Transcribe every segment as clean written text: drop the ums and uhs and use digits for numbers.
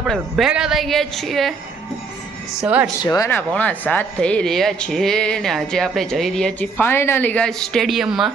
આપણે ભેગા થઈ ગયા છીએ સવારના 6:45 થઈ રહ્યા છે ને આજે આપણે જઈ રહ્યા છીએ ફાઇનલી ગાઈસ સ્ટેડિયમમાં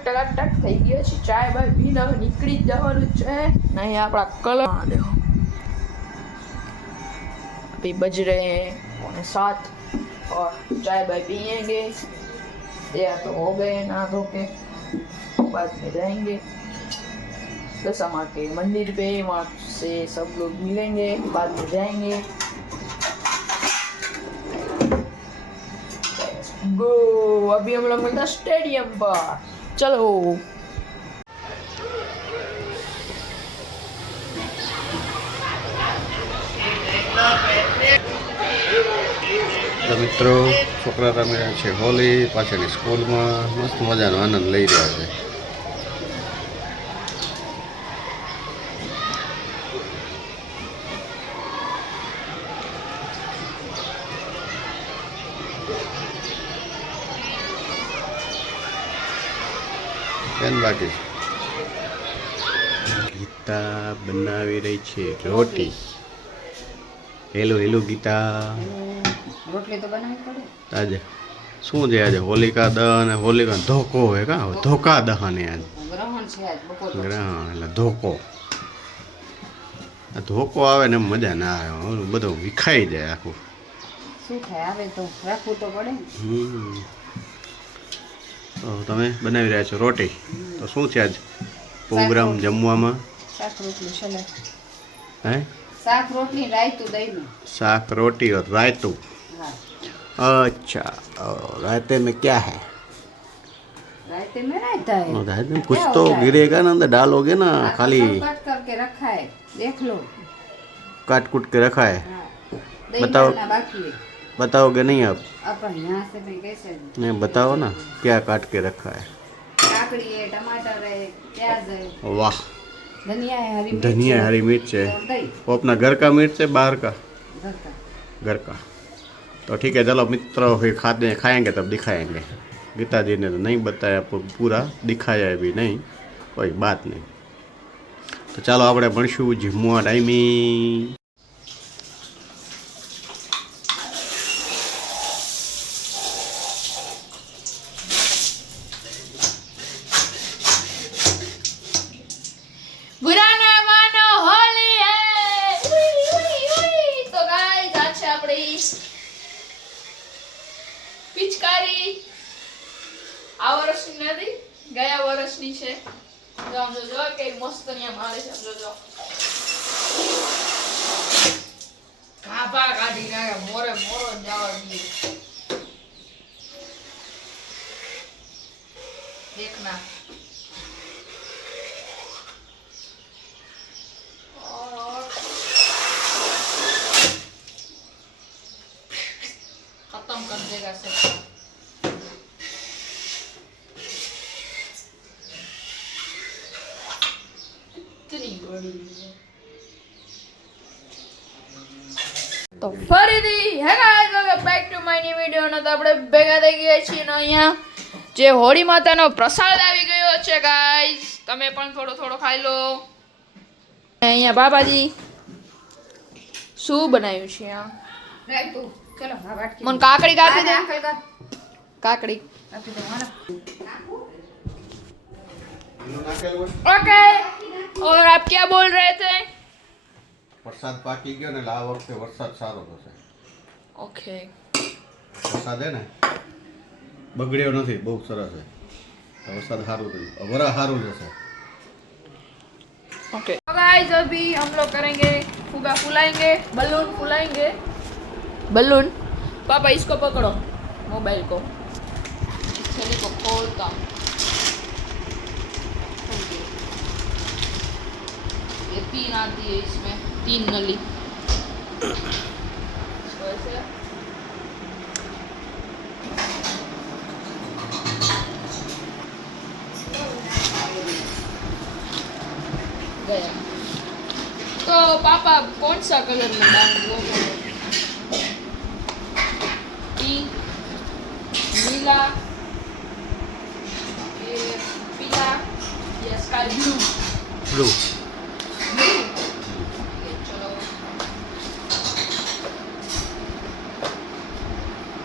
ટકાટક થઈ ગયા છે ચાય બાય પીને નીકળી જ જવાનું છે નહીં આપણા કલર देखो अभी बज रहे हैं 7:45 और चाय बाय पियेंगे या तो हो गए ना धो के बाद में जाएंगे दशमा के मंदिर पे वहाँ से सब लोग मिलेंगे बाद में जाएंगे गो अभी हम लोग मिलता स्टेडियम पर चलो તો મિત્રો છોકરા રમી રહ્યા છે હોલી પાછળની સ્કૂલમાં મસ્ત મજાનો આનંદ લઈ રહ્યા છે. બેન બાકી ગીતા બનાવી રહી છે રોટી. Hello hello Gita. રોટલી તો બનાવવી પડે. આજે શું છે આજે હોલિકા દહન અને હોલિકા ધોકો હોય કા ધોકા દહન આજ ગ્રહણ છે આજ બપોર ગ્રહણ એટલે ધોકો. આ ધોકો આવે ને મજા ના આવે બધું વિખાઈ જાય આખું. શું થાય આવે તો રાખવું તો પડે ને. તો તમે બનાવી રહ્યા છો રોટી. તો શું છે આજ પ્રોગ્રામ જમવામાં? શાક રોટલી સલાડ. હે શાક રોટલી રાયતું દહીંનું. શાક रोटी और रायतू. अच्छा रायते में क्या है? रायते में रायता है. रायते में कुछ तो गिरेगा ना अंदर डालोगे ना खाली काट करके रखा है देख लो. काट कूट के रखा है. दही बताओ. डालना बाकी है. बताओगे नहीं आप? अपन यहाँ से मैं कैसे नहीं बताओ ना क्या काट के रखा है. काकड़ी है टमाटर है प्याज है वाह धनिया है हरी मिर्च धनिया है, हरी मिर्च है. और दही वो अपना घर का मिर्च है बाहर का? घर का. घर का. तो ठीक है चलो मित्रों फिर खाते खाएंगे तब दिखाएंगे. गीता जी ने तो नहीं बताया पूरा दिखाया भी नहीं कोई बात नहीं. तो ચાલો આપણે ભણશું જમવા ટાઈમિંગ. बुरा ना मानो होली है उई, उई, उई. तो गाइस आज છે આપણી પિચકારી આ વર્ષની નથી ગયા વર્ષની છે. જો આમ જો કે મસ્ત અહીંયા મારે છે જો કાપા કાઢી નાખે મોરે મોરો જવા દે देखना खत्म कर देगा सब. इतनी बड़ी है તો ફરીથી હે guys welcome back to my new video. ને તો આપણે ભેગા થઈ ગયા છીએ ને અહીંયા જે હોળી માતાનો પ્રસાદ આવી ગયો છે ગાઈસ. તમે પણ થોડો થોડો ખાઈ લો. અહીંયા બાબાજી શું બનાવ્યું છે આ રાયતું. ચલો હા વાટકી. મને કાકડી કાપી દે. નાખલ કર. કાકડી આપી દે મને. ओके. और आप क्या बोल रहे थे? વરસાદ પાકી ગયો ને આ વખતે વરસાદ સારો થશે. ओके. વરસાદ હે ને બગડ્યો નથી બહુ સરસ છે. વરસાદ સારું થયું વરા સારું જશે. ओके गाइस अभी हम लोग करेंगे फुगा फुलाएंगे बलून फुलाएंगे बलून. पापा इसको पकड़ो मोबाइल को थैली को खोलता ये 3 आती है इसमें 3 नली ऐसे गया. तो पापा कौन सा कलर में डाल वो पिंक नीला ये पीला ये sky blue. Blue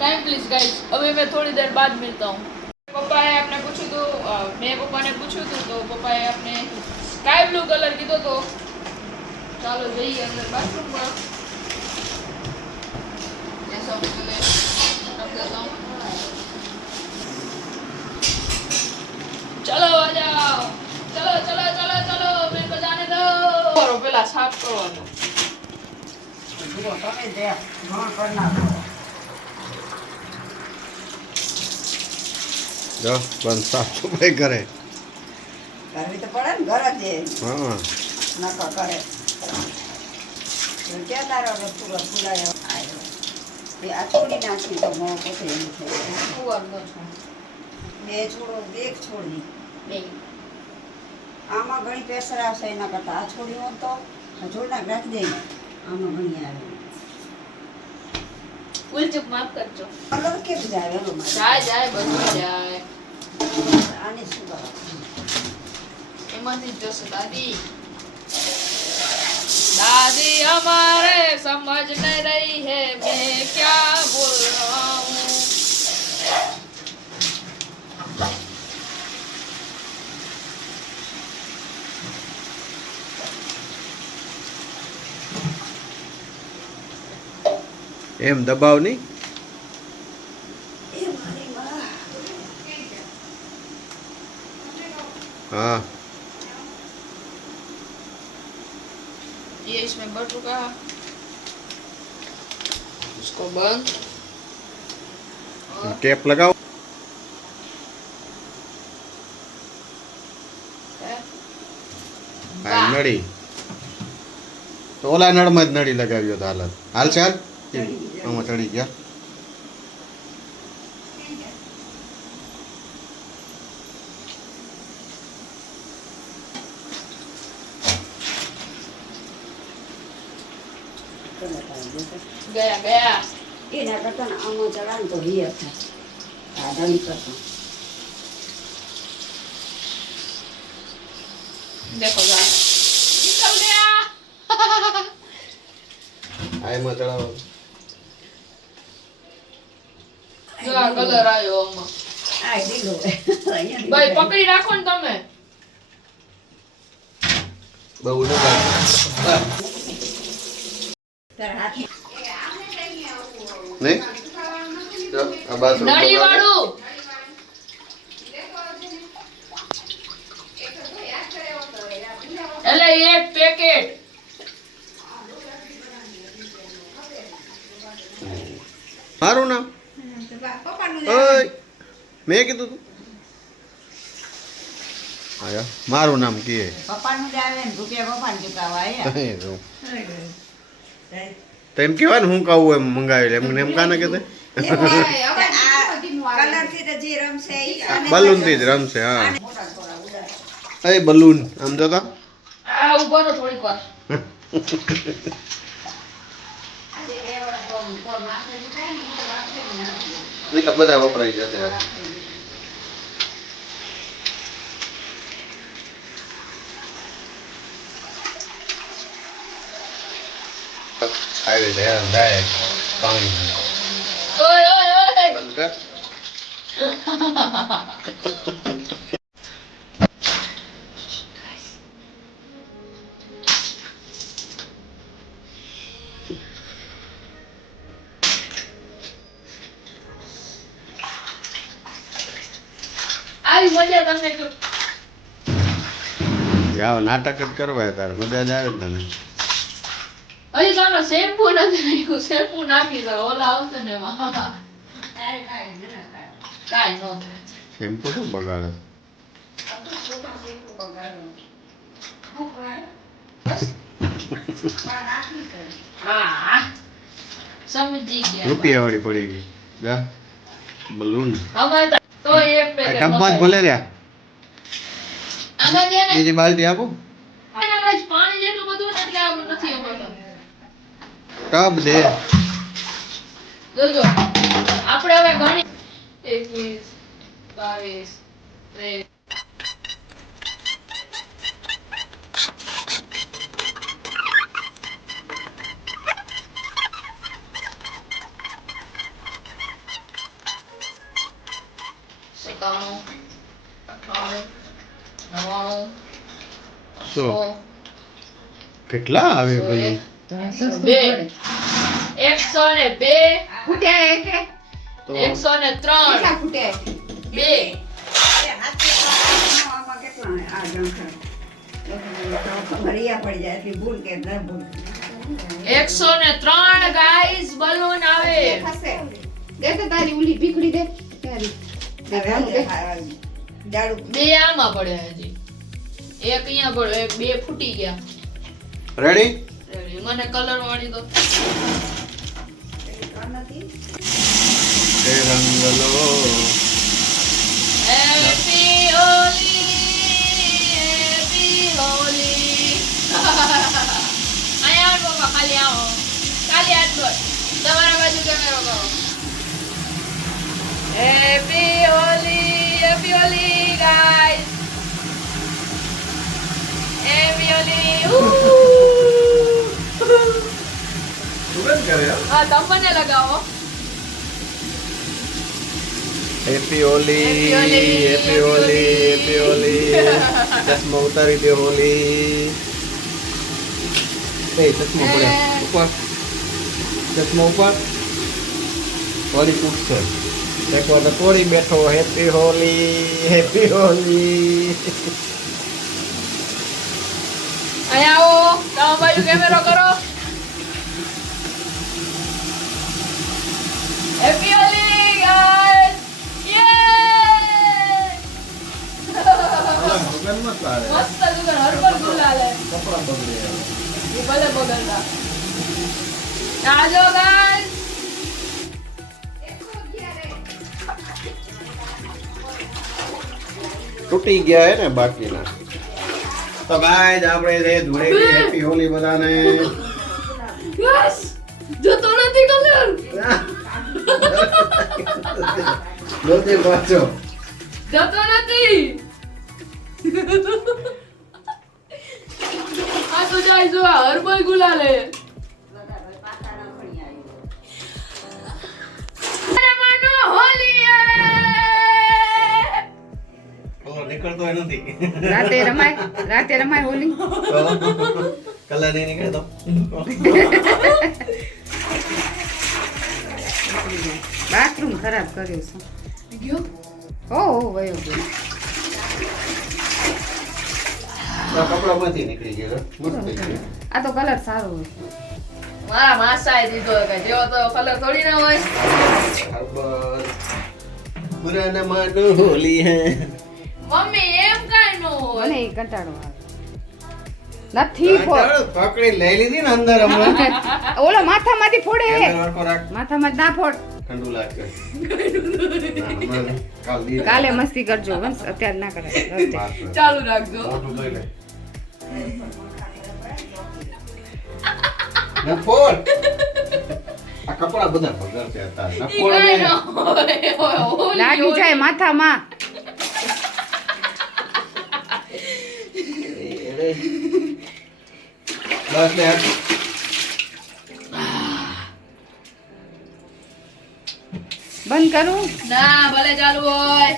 time please guys अभी मैं थोड़ी देर बाद मिलता हूँ पप्पाए आपने पूछू तो मैं पप्पा ने पूछू तो पप्पाए आपने स्काई ब्लू कलर कीधो तो ચાલો જઈએ અંદર બાથરૂમમાં ऐसा पहले रख देता हूँ चलो आ जाओ चलो चलो चलो चलो मेरे को जाने दो करो पहला साफ करवानो જુઓ, તમે જે ઘણ કરી નાખો. જો પણ સાફ સફાઈ કરે કરવી તો પડે ને ઘર જ એ હા નકો કરે તો ક્યાં તારો રસ્તો ફૂલાયો આવ્યો એ આ છોડી નાખી તો મોં પોતે એમ થઈ જાય. કુવારનો છું બે છોડો એક છોડી બે આમાં ઘણી પ્રેશર આવશે એના કરતાં આ છોડી હોત તો આ છોડના રાખી દઈએ આમાં ઘણી આવે ઉલચુક માફ કરજો કલર કેમ જાય વેલો જાય જાય બધું જાય આને શું કરવાનું એમાંથી જ જશે દાદી दादी हमारे समझ नहीं रही है मैं क्या बोल रहा हूँ એમ દબાવ નહીં એ મારી માં હા ये इसमें बढ़ चुका है इसको बंद और કેપ લગાવો આ નળી તો ઓલા નળમાં જ નળી લગાવ્યો તો હાલ ચાલ આમાં ચડી ગયા गया गया એના કરતાં આમાં ચડાવે તો હિયર થાય આ ડળી કરતાં देखो गाइस निकल गया આ એમાં ચડાવો જો આ કલર આવ્યો આમાં આ ઢીલો ભાઈ પકડી રાખો ને તમે બહુ નતા તાર હાથ નહીં જો આ બાથરૂમ નળી વાળું એટલે એક પેકેટ મારું નામ પપ્પાનું ઓય મેં કીધું તું આયા મારું નામ કીએ પપ્પાનું જ આવે ને રૂપિયા પપ્પાને ચૂકવવા તો એમ કહેવાય ને હું કહું એમ મંગાવી લે એમને એમ કાને કહેતે કલરથી તો જે રમશે ઈ અને બલૂન થી જ રમશે હા મોટા થોડા ઉડાડે. એ બલૂન આમ જોતા આ ઉભો રહો થોડીક વાર આજે બે વર્ષ કોણ માથે દુખાય ને તો રાખે ને નાખી દે. એટલે બધા વપરાઈ જશે આવી રીતે હેરાન થાય પાણી ઓય ઓય ઓય બંધ કર આવી મજા તમને જો જાવ નાટક જ કરવા તાર મજા જ આવે તને હજી તમે શેમ્પુ નથી નાખ્યું શેમ્પુ નાખી દો ઓલા આવશે ને એમાં તારે કાંઈ ન થાય. કાંઈ ન થાય શેમ્પુ શું બગાડે આ તો છોકરા જેટલું બગાડો. ભૂખ લાગે. પણ રાખી કરે. હા સમજી ગયા રૂપિયા વાળી પડી ગઈ જા બલૂન અમારે તો એક આ પેકેટ ટબમાં જ ભલે રહ્યા આમાં છે ને બીજી બાલટી આપો આમાં પાણી જેટલું બધું ને એટલે આમ નથી અમારે ટબ દે જોજો આપણે હવે ઘણી 21 22 23 97 98 તો 99 કેટલા આવે ભાઈ? 102 102 ફૂટ્યા કે 103 કેટલા ફૂટ્યા 2 આમાં કેટલા આ જંખર ભરિયા પડી જાય એટલી ભૂલ કે ન ભૂલ 103 ગાઈસ બલૂન આવે થશે દે તો તારી ઉલી ભીખડી દે તારી જાડું બે આમાં પડ્યા હજી એક અહીંયા પડ્યો એક બે ફૂટી ગયા રેડી? મને કલર વાળી તો નથી એ રંગ લો હેપી હોલી અહીંયા આવો પપ્પા ખાલી આવો ખાલી હાથ દો તમારા બાજુ કેમેરો કરો happy Holi guys happy Holi સુગંધ કરે હા તમને લગાવો happy Holi happy Holi happy Holi ચશ્મા ઉતારી દે હોલી એ ચશ્મા પડ્યા ઉપર ચશ્મા ઉપર હોલી તૂટશે એકવાર તો તોડી બેઠો હેપી હોલી હેપી હોલી અહીંયા આવો તમારા બાજુ કેમેરો કરો હેપી હોલી ગાઈસ યે સુગંધ મત આવે મસ્ત દુકાન હરબર ગુલાલ હે કપડા બગડે ये भले बगलना आजो गाइस તૂટી ગયા હે ને બાકીના તો ગાઈસ આપણે જે ધૂળેટી હેપી હોલી બધાને यस जो तो नहीं कलर લોતે પાછો जो तो नहीं आ तो जाए जो हरबर गुलाल है પાતાના ખણી આવ્યો अरे मानो होली है ઓ નીકળતો નથી રાતે રમાય હોલી કલર નહીં નીકળતો બાથરૂમ ખરાબ કર્યું છે क्यों ઓ વયો ગયો કપડામાંથી નીકળી ગયો મસ્ત થઈ ગયું આ તો કલર સારો હોય मारा मासा है दीदो का जो तो कलर थोड़ी ना होए હરબર પુરાના માનો હોલી હે मम्मी एम काई नो મને એ કંટાળો આવે નથી ફોડ પકડી લઈ લીધી ને અંદર હમણાં ઓલો માથામાંથી ફોડે કેમેરા વાળો રાખ માથામાં ના ફોડ ઠંડુ લાગશે કાલ દી કાલે મસ્તી કરજો બસ અત્યારે ના કરે चालू रख दो મોટું લઈ લે ના ફોડ આ કપડા બધા બગડશે અત્યારે ના ई ફોડ काई ને नो होए લાગી જાય માથામાં બસ લે હાથ. બંધ કરું ना भले चालू होए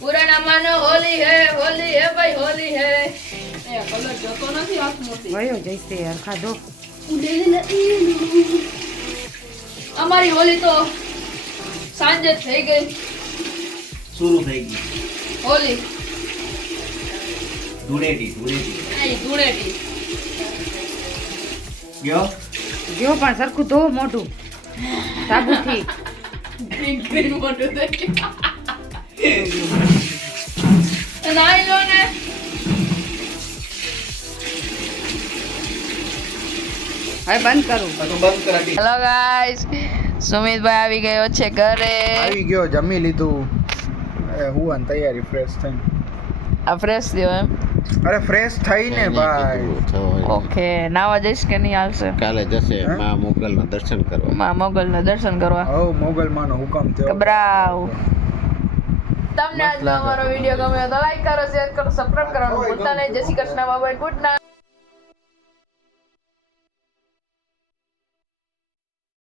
पुराना मानो होली है भाई होली है ए कलर जतो નથી આંખ મોટી વયો જઈશે યાર ખાધો અમારી હોલી તો સાંજે થઈ ગઈ શરૂ થઈ ગઈ હોલી ધૂળેટી નહીં ધૂળેટી ગયો ગયો પણ સરખું ધો મોઢું સાબુથી ગ્રીન ગ્રીન મોટું થઈ નાઈ લો ને હવે બંધ કરું આ તો બંધ કરાવી હેલો ગાઈસ સુમિતભાઈ આવી ગયો છે ઘરે આવી ગયો જમી લીધું હુવાની તૈયારી ફ્રેશ થઈને આ ફ્રેશ થયો એમ અરે ફ્રેશ થઈને ભાઈ ઓકે નાવા જઈશ કે નહીં હાલશે કાલે જશે માં મોગલના દર્શન કરવા માં મોગલના દર્શન કરવા હવ મોગલમાંનો હુકમ થયો કબરાવ તમને આજનો અમારો વિડીયો ગમ્યો તો લાઈક કરો શેર કરો સબસ્ક્રાઇબ કરવાનું ભૂલતા નહીં જય Shri Krishna bye good night